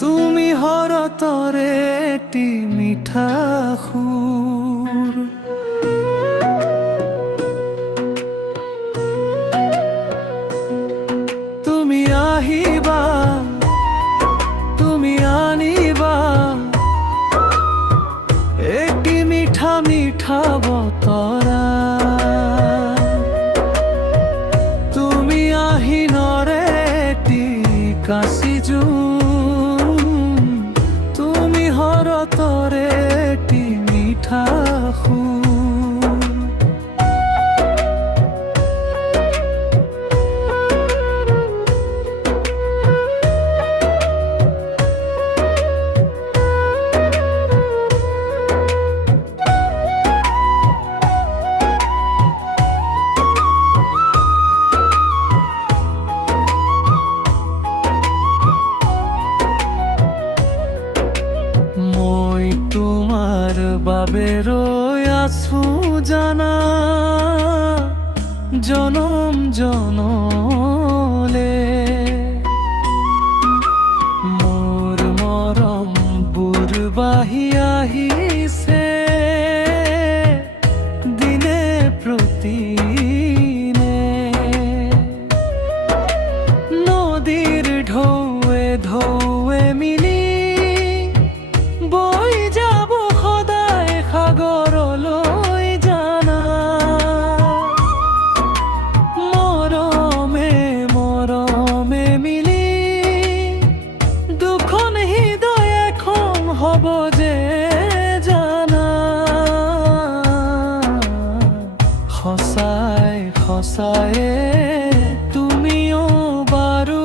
তুমি হরতরে এটি মিঠা সুর। তুমি আহিবা, তুমি আনিবা এটি মিঠা মিঠা বতরা। তুমি আহিনরে এটি কাশিজু, তুমি হরতরে এটি মিঠা সুর। মই তোমার বাবে রই আছো জানা, জনম জনলে মোর মরম বুর বাহি আহিছে দিনে প্ৰতিদিনে। নদীৰ ঢৌৱে ঢৌৱে মিলি বৈ যাব সদায় সাগৰলৈ জানা। মৰমে মৰমে মিলি দুখন হৃদয় এখন হ'ব যে জানা। সঁচাই সঁচায়ে তুমিও বাৰু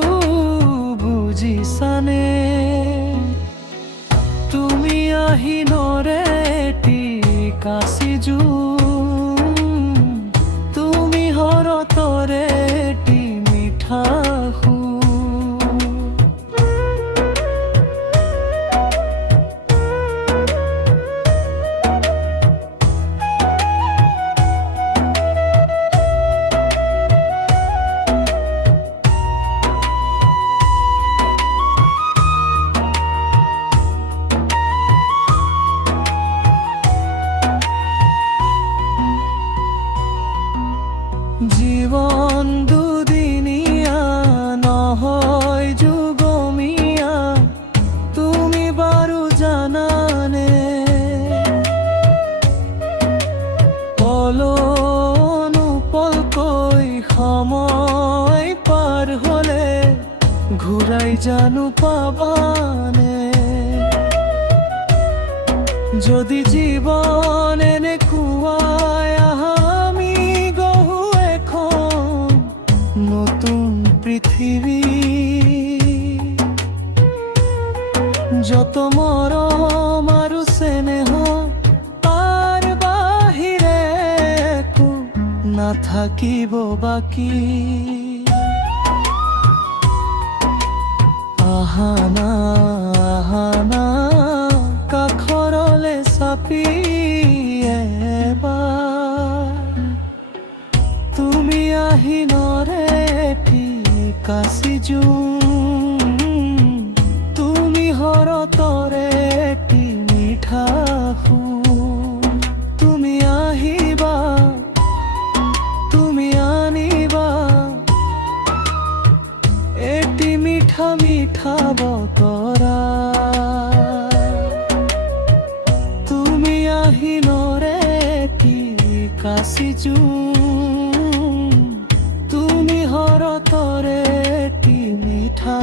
বুজিছানে? তুমি আহিনরে এটি কাশিজু, তুমি হরতরে এটি মিঠা সুর। জীবন দুদিনিয়া নহয় যুগমিয়া, তুমি বাৰু জানানে? পলকৈ সময় পাৰ হলে ঘূৰাই জানো পাবানে? যদি জীবন এনেকুৱাই আমি গঢ়ো এখন নতুন পৃথিৱী। যত মৰম আৰু চেনেহ তাৰ বাহিৰে একো নাথাকিব বাকী। আহানা আহানা কাষৰলে চাপি এবাৰ, তুমি আহিনৰে এটি কাশিজু, তুমি হৰতৰে এটি মিঠা সুৰ। তুমি আহিবা, তুমি আনিবা এটি মিঠা মিঠা বতৰা। তুমি আহিনরে এটি কাশিজু, তুমি হরতরে এটি মিঠা